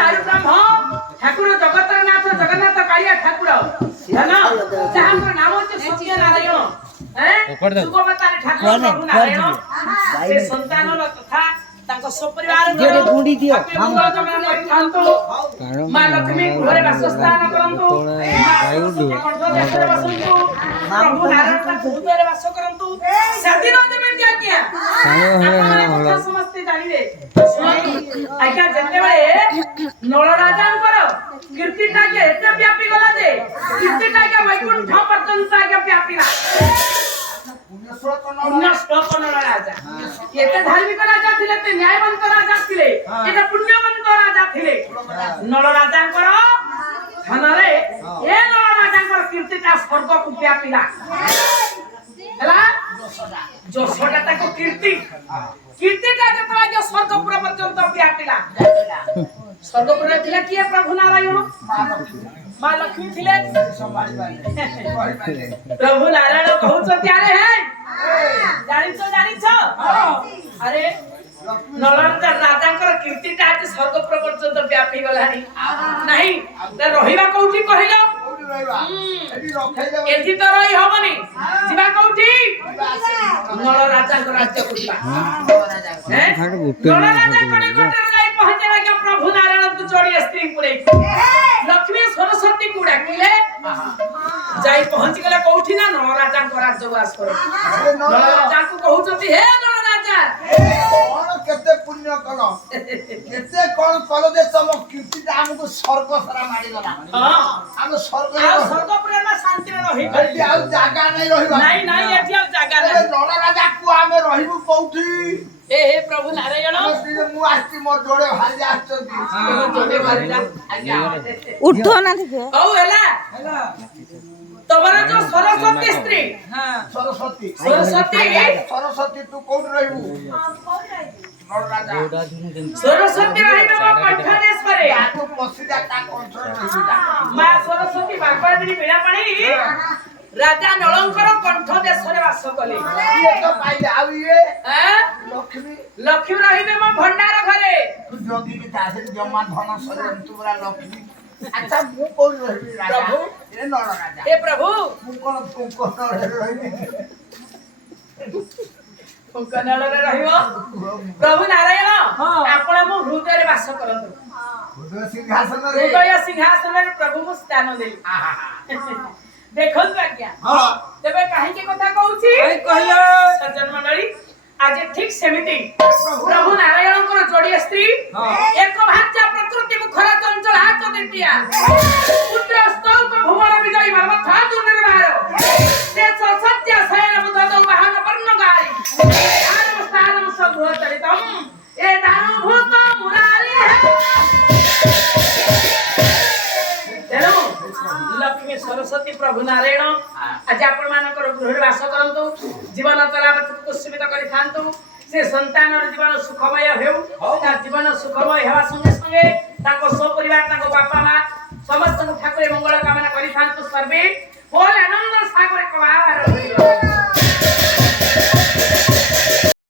दारु ब्रह्म ठाकुर जगतर नाथ जगन्नाथ कालिया ठाकुर जानो जहां नाम होचे सत्य नारायण सुगमतार ठाकुर प्रभु नारायण से संतानर तथा तांको सपरिवार गुडी दियो मां लक्ष्मी घरे वासस्थान करंतु प्रभु नारायण का भूतरे वास करंतु सदिन जेमेति आज्ञा आपण समस्त जानिले आज्ञा जते बेले नळ राजांकर कीर्तिटा के एते व्यापी गला जे कीर्तिटा के वैकुंठ पर्यंत आज्ञा व्यापीला पुण्यश्लोकन राजा एते धार्मिक राजा थिले ते न्यायवंत राजा थिले एते पुण्यवंत राजा थिले नळ राजांकर धनरे ए नळ राजांकर कीर्तिटा स्वर्ग को व्यापीला हला जो छोटा को कीर्तिटा जतला जो स्वर्गपुर पर्यंत व्यापीला स्वर्गपुर थिले किए प्रभु नारायण मां लक्ष्मी थिले प्रभु नारायण कहउछ त्यारे है जानिछ अरे नलंदा राजांकर कीर्तिटा आज स्वर्गपुर पर्यंत व्यापी गलानी नहीं त रहिबा कोठी कहिलो एथि तो रही होबनी जीवा कोठी नल राजांकर राज्य कोठा नल राजा कोने कोठे जाई पहुंचेला के प्रभु नारायण तू जोड़ी स्त्री पुरे लक्ष्मी सरस्वती को डाकिले जाई पहुंच गेला कोठी ना नल राजांकर राज्य वास करे नल राजा को कहउछती हे नल राजा कोन केते पुण्य कलो केते कोन कलो दे तम कीर्तिटा हमको स्वर्ग सारा माडी गला हां हम स्वर्ग पुरे में शांति में रही एठी आ जागा नै रहिबा नहीं एठी आ जागा नै नल राजा को हमें रहिबु कोठी हे प्रभु नारायण मु आस्ति मोर जोड़े भारी आछती जोड़े भारी आज्ञा उठो ना देखो औ हैला तमरा जो सरस्वती स्त्री हां सरस्वती तू कोन रहिबु नल राजा सरस्वती रहिबा कंठदेश परे तू पसिदा ता कंठ रहिबा मां सरस्वती बापा दिनी बेला पानी राजा नलंकर कंठ देश रे वास कले ये तो पाइले आविए हैं लक्ष्मी रहिबे म भंडार घरे तू जोगी के तासे जम्मा धन सरे तू बरा लक्ष्मी अच्छा मु कोन रहिबी राजा प्रभु ए नल राजा हे प्रभु मु कोन रहिबी कनल रे रहिबो प्रभु नारायण आपण मो हृदय रे वास करंतु हृदय सिंहासन रे प्रभु मु स्थान देली देखो आज्ञा हां तबे काहे के कथा कहउछी कहलो सज्जन मंडली आज ठीक सेमिति प्रभु नारायण को जोड़ी स्त्री एक भाषा प्रकृति मुखरा चंचल हाथ देतिया पुत्र स्तव को भुवन विजय माथा दुर्ने बाहर से सत्य सयन बुध दो वाहन वर्ण गारी आनम स्थानम सभो चरितम ए दानु भूत मुरारी है तेनो लक्ष्मी सरस्वती प्रभु नारायण आज आपण मानकर गृह वास करंतु जीवन चलावत को सुविधा करि थांतु से संतानर जीवन सुखमय हेउ ता जीवन सुखमय हेवा संगे संगे ताको सो परिवार ताको बापा मां समस्त ठाकुर मंगल कामना करि थांतु सर्वे बोल आनंद सागर कवार